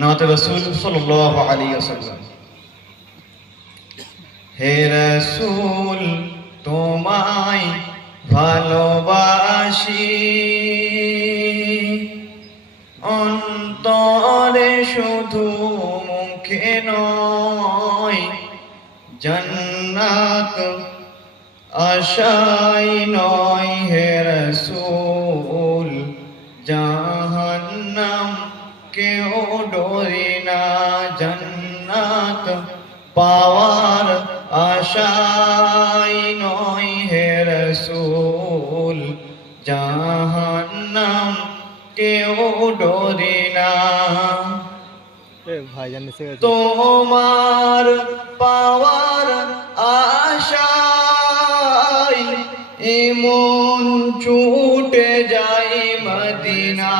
নাত রাসূল সাল্লাল্লাহু আলাইহি ওয়াসাল্লাম। হে রাসূল তোমায় ভালোবাসি, অন্তরে শুধু মুখে নয়, জান্নাত আশায় নয়। হে রাসূল জাহান্নাম কেউ ডরে না, জান্নাত পাওয়ার আশায় নয়। হে রাসূল জাহান্নাম কেউ ডরে না। তোমার পাওয়ার আশায় এমন ছুটে যাই মদিনা।